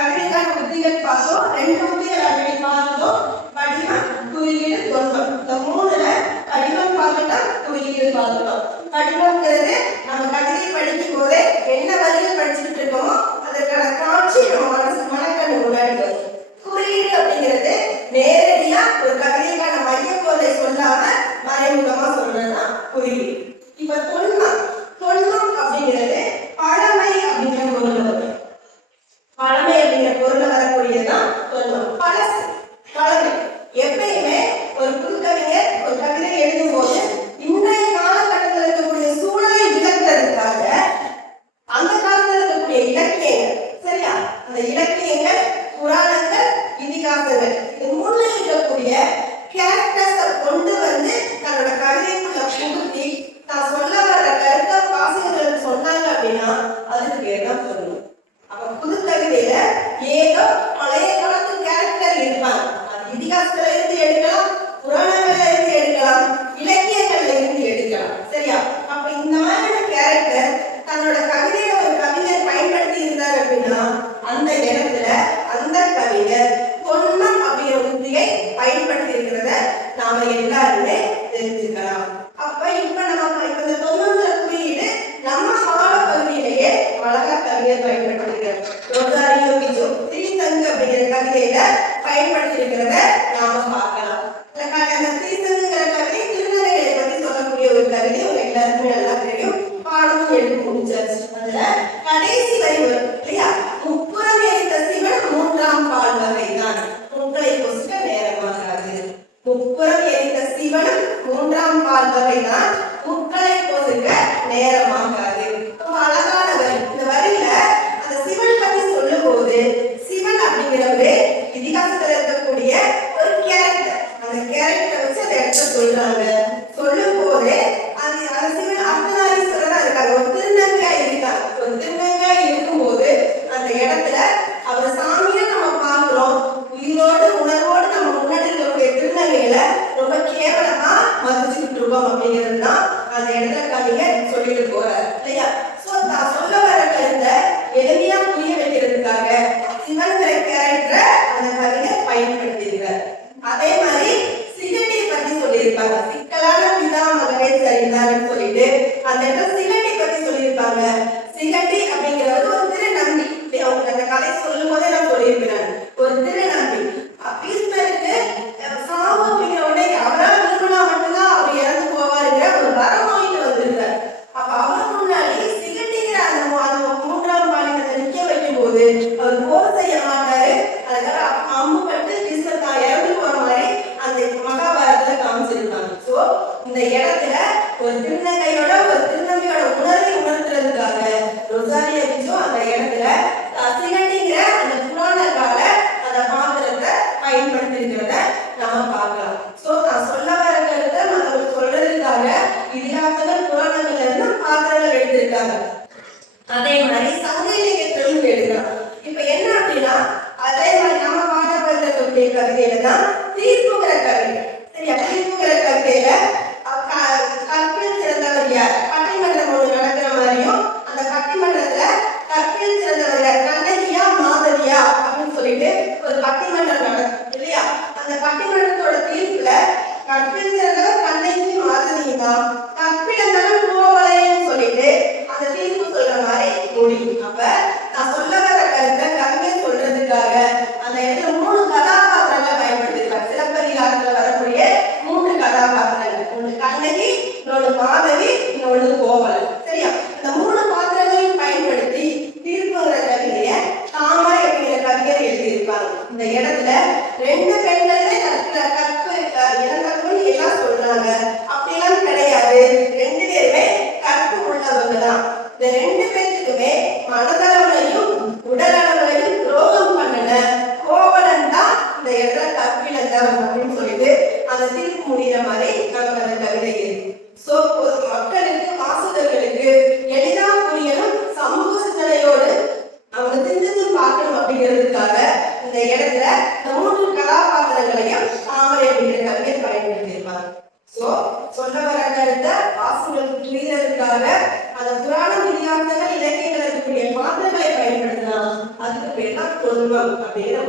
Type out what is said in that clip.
கவிதைக்கான புத்திகள் பார்த்தோம் ரெண்டு புத்திகள் ஆல்ரெடி பார்த்தோம் வடிவம் குறியீடு தொன்மம் இந்த மூணுல வடிவம் பார்த்துட்டோம் குறியீடு பார்த்துட்டோம் வடிவம்ங்கிறது நம்ம கவிதை படிக்கும் போதே என்ன வரிகள் படிச்சுட்டு இருக்கோமோ அதற்கான காட்சி நம்ம மனசு மனக்கண்ணு முன்னாடி குறியீடு அப்படிங்கிறது நேரடியா ஒரு கவிதைக்கான மையப்பொருளை சொல்லாம மறைமுகமா சொல்றதுதான் குறியீடு இப்ப தொன்மம் தொன்மம் அப்படிங்கிறது பழமை அப்படிங்கிற பொருள் வரும் பழமை அப்படிங்கிற பொருள்ல வரக்கூடியதுதான் தொன்மம் பழசு பழமை எப்பயுமே ஒரு புதுக்கவிஞர் ஒரு கவிதை எழுதும் போது இன்றைய காலகட்டத்தில் இருக்கக்கூடிய சூழலை விளக்குறதுக்காக அந்த காலத்துல இருக்கக்கூடிய இலக்கியங்கள் சரியா அந்த இலக்கியங்கள் புராணங்கள் இதிகாசங்கள் இது மூணுல இருக்கக்கூடிய கேரக்டர்ஸை கொண்டு வந்து தன்னோட கவிதைக்குள்ள புகுத்தி தான் சொல்ல வர கருத்தை வாசகர்களுக்கு சொன்னாங்க அப்படின்னா அதுக்கு பேர் தான் சொல்லணும் அப்ப புது கவிதையில ஏதோ பழைய காலத்து கேரக்டர் இருப்பாங்க அது இதிகாசத்துல இருந்து எடுக்கலாம் புராணங்கள்ல இருந்து எடுக்கலாம் இலக்கியங்கள்ல இருந்து எடுக்கலாம் சரியா அப்ப இந்த மாதிரியான கேரக்டர் தன்னோட கவிதையில ஒரு கவிஞர் பயன்படுத்தி இருந்தார் அப்படின்னா அந்த இடத்துல அந்த கவிஞர் தொன்மம் அப்படிங்கிற உத்தியை பயன்படுத்தி இருக்கிறத நாம எல்லாருமே தெரிஞ்சுக்கலாம் அப்ப இப்ப நம்ம இப்ப இந்த தொண்ணூறு குறியீடு நம்ம பாட பகுதியிலேயே அழகா கவிஞர் பயன்படுத்திருக்கிறார் ரோசாரியோ பிஜோ திரிசங்கு அப்படிங்கிற கவிதையில பயன்படுத்தியிருக்கிறத நாம பார்க்கலாம். அந்த திரிசங்குங்கிற கவிதை திருநங்கைகளை பத்தி சொல்லக்கூடிய ஒரு கவிதை உங்க எல்லாருக்குமே நல்லா தெரியும். பாடமும் எடுத்து முடிஞ்சாச்சு அதுல கடைசி வரி வரும் இல்லையா? முப்புறம் எரித்த சிவன் மூன்றாம் பால் வகைதான். உங்களை கொசுக்க நேரமாகாது. முப்புறம் சிவனும் மூன்றாம் பால் வகைதான் முக்களை கொசுக்க நேரமாகாது. ரொம்ப அழகான வரி இந்த வரியில அந்த சிவன் பத்தி சொல்லும் போது சிவன் அப்படிங்கிறவரு இதிகாசத்துல இருக்கக்கூடிய ஒரு கேரக்டர் அந்த கேரக்டரை வச்சு அந்த இடத்த சொல்றாங்க. சொல்லும் போது அது அந்த சிவன் அர்த்தநாரீஸ்வரரா இருக்காங்க ஒரு திருநங்கை இருக்காங்க ஒரு திருநங்காய் இருக்கும்போது அந்த இடத்துல அவர் சாமியை நம்ம பார்க்கிறோம் உயிரோடு உணர்வோடு நம்ம முன்னாடி இருக்கக்கூடிய திருநங்கைகளை ரொம்ப கேவலமா மதிச்சுட்டு இருக்கோம் அப்படிங்கிறது தான் அந்த இடத்துல கவிஞர் சொல்லிட்டு போறாரு இல்லையா சோ தான் சொல்ல வர கருத்தை எளிமையா புரிய வைக்கிறதுக்காக சிவன்கிற கேரக்டரை அந்த கவிஞர் பயன்படுத்தியிருக்காரு அதே மாதிரி சிகண்டியை பத்தி சொல்லியிருப்பாங்க சிக்கலான பிதா மகனே சரிந்தார்னு சொல்லிட்டு அந்த இடத்துல சிகண்டி பத்தி சொல்லியிருப்பாங்க சிகண்டி அப்படிங்கிறது ஒரு திருநம்பி இல்லையா? உங்களுக்கு அந்த கதை சொல்லும் போதே நான் சொல்லியிருக்கிறேன் ஒரு திருநம்பி பீஸ்மருக்கு சாவு அப்படிங்கிற உடனே அவரால் விரும்பினா மட்டும்தான் அவர் இறந்து போவாருங்கிற ஒரு வரம் வாங்கிட்டு வந்திருக்காரு அப்ப அவர் முன்னாடி சிகண்டிங்கிற அந்த மூ- அந்த மூன்றாம் பாலினத்தை நிக்க வைக்கும் போது அவர் போர் செய்ய மாட்டாரு அதுக்காக அ- அம்பு பட்டு கிருஷ்ணர் தான் இறந்து போற மாதிரி அந்த மகாபாரதத்துல காமிச்சிருக்காங்க சோ இந்த இடத்துல ஒரு திருநங்கையோட ஒரு திருநங்கையோட உணர்வை உணர்த்துறதுக்காக ரொசாரியா பிஜோ அந்த இடத்துல அஹ், சிகண்டிங்கிற அந்த புராண கால அந்த பாத்திரத்தை பயன்படுத்தி நாம பார்க்கலாம். சோ நான் சொல்ல வரங்கிறத நான் சொல்றதுக்காக இதிகாசங்கள் புராணங்கள்ல இருந்து பாத்திரங்கள் எடுத்திருக்காங்க. அதே மாதிரி சங்க இலக்கியத்திலும் எடுக்கலாம். இப்ப என்ன அப்படின்னா அதே மாதிரி நம்ம பாடப்பட்டிருக்கக்கூடிய கவிதையில தான் இந்த இடத்துல ரெண்டு பெண்களே கற்க கற்பு இளங்கற்புன்னு எல்லாம் சொல்றாங்க. அப்படிலாம் கிடையாது. ரெண்டு பேருமே கற்பு உள்ளவங்க தான் இந்த ரெண்டு பேருக்குமே மனதளவுலையும் உடலளவுலையும் துரோகம் பண்ணன கோவலன் தான் இந்த இடத்துல கற்பிழந்தவன் அப்படின்னு சொல்லிட்டு அந்த தீர்ப்பு முடிகிற மாதிரி நமக்கு அந்த கவிதை இருக்கு. சோ மக்களுக்கு வாசகர்களுக்கு எளிதாக புரியணும் சமூக இந்த இடத்துல இந்த மூன்று கதாபாத்திரங்களையும் தாமரை அப்படிங்கிற கவிஞர் பயன்படுத்தியிருப்பாங்க சோ சொல்ல வர கருத்தை வாசகர்களுக்கு புரிதலுக்காக அந்த புராண இதிகாசங்கள் இலக்கியங்கள் இருக்கக்கூடிய பாத்திரங்களை பயன்படுத்தலாம். அதுக்கு பேர் தான் தொன்மம் அப்படின்னு